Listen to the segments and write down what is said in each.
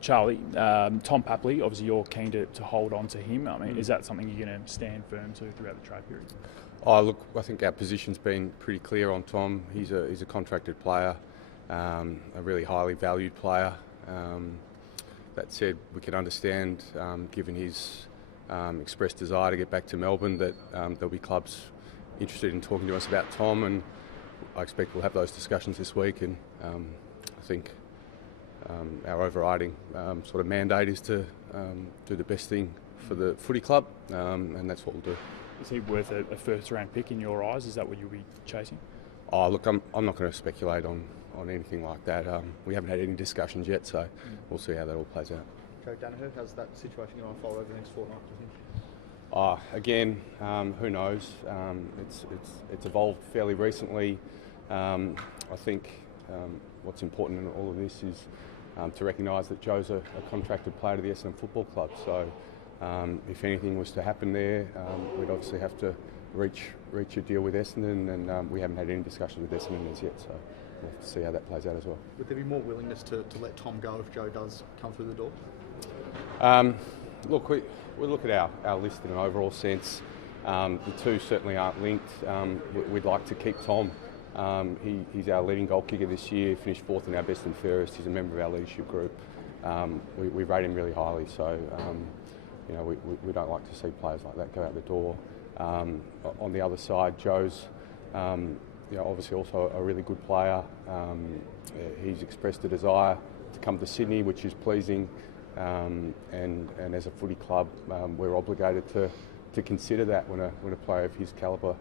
Charlie, Tom Papley, obviously you're keen to hold on to him. I mean, is that something you're going to stand firm to throughout the trade period? Oh, look, I think our position's been pretty clear on Tom. He's a contracted player, a really highly valued player. That said, we can understand, given his expressed desire to get back to Melbourne, that there'll be clubs interested in talking to us about Tom, and I expect we'll have those discussions this week. And I think our overriding sort of mandate is to do the best thing for the footy club, and that's what we'll do. Is he worth a first-round pick in your eyes? Is that what you'll be chasing? Oh, look, I'm not going to speculate on anything like that. We haven't had any discussions yet, so we'll see how that all plays out. Joe Danaher, how's that situation going to unfold over the next fortnight, do you think? Again, who knows? It's evolved fairly recently. I think what's important in all of this is to recognise that Joe's a contracted player to the Essendon Football Club. So if anything was to happen there, we'd obviously have to reach a deal with Essendon, and we haven't had any discussions with Essendon as yet. So we'll have to see how that plays out as well. Would there be more willingness to let Tom go if Joe does come through the door? Look, we look at our list in an overall sense. The two certainly aren't linked. We'd like to keep Tom. He's our leading goal kicker this year, finished fourth in our best and fairest. He's a member of our leadership group. We rate him really highly, so we don't like to see players like that go out the door. On the other side, Joe's obviously also a really good player. He's expressed a desire to come to Sydney, which is pleasing, and as a footy club, we're obligated to consider that when a player of his calibre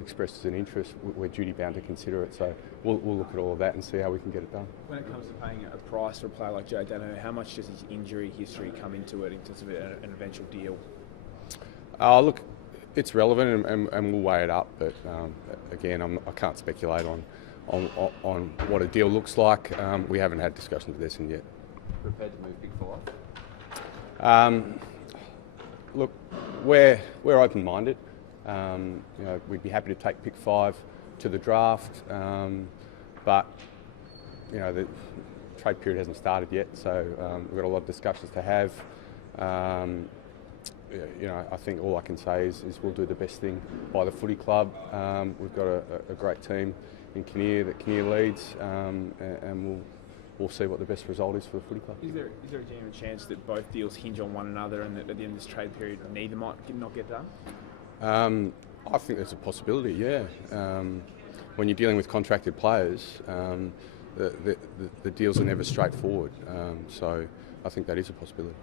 expresses an interest. We're duty bound to consider it, so we'll look at all of that and see how we can get it done. When it comes to paying a price for a player like Joe Danaher, how much does his injury history come into it in terms of an eventual deal? Look, it's relevant and we'll weigh it up, but again, I can't speculate on what a deal looks like. We haven't had discussions with Essendon yet. Prepared to move Big Five? Look, we're open-minded. We'd be happy to take pick 5 to the draft, but the trade period hasn't started yet, so we've got a lot of discussions to have. I think all I can say is we'll do the best thing by the footy club. We've got a great team in Kinnear that Kinnear leads, and we'll see what the best result is for the footy club. Is there a genuine chance that both deals hinge on one another, and that at the end of this trade period neither might not get done? I think there's a possibility, yeah. When you're dealing with contracted players, the deals are never straightforward, so I think that is a possibility.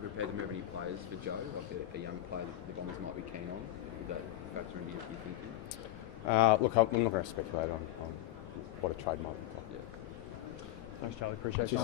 Prepared to move any players for Joe, like a young player that the Bombers might be keen on? Would that factor into your thinking? Look, I'm not going to speculate on what a trade might look like. Thanks, Charlie. Appreciate it.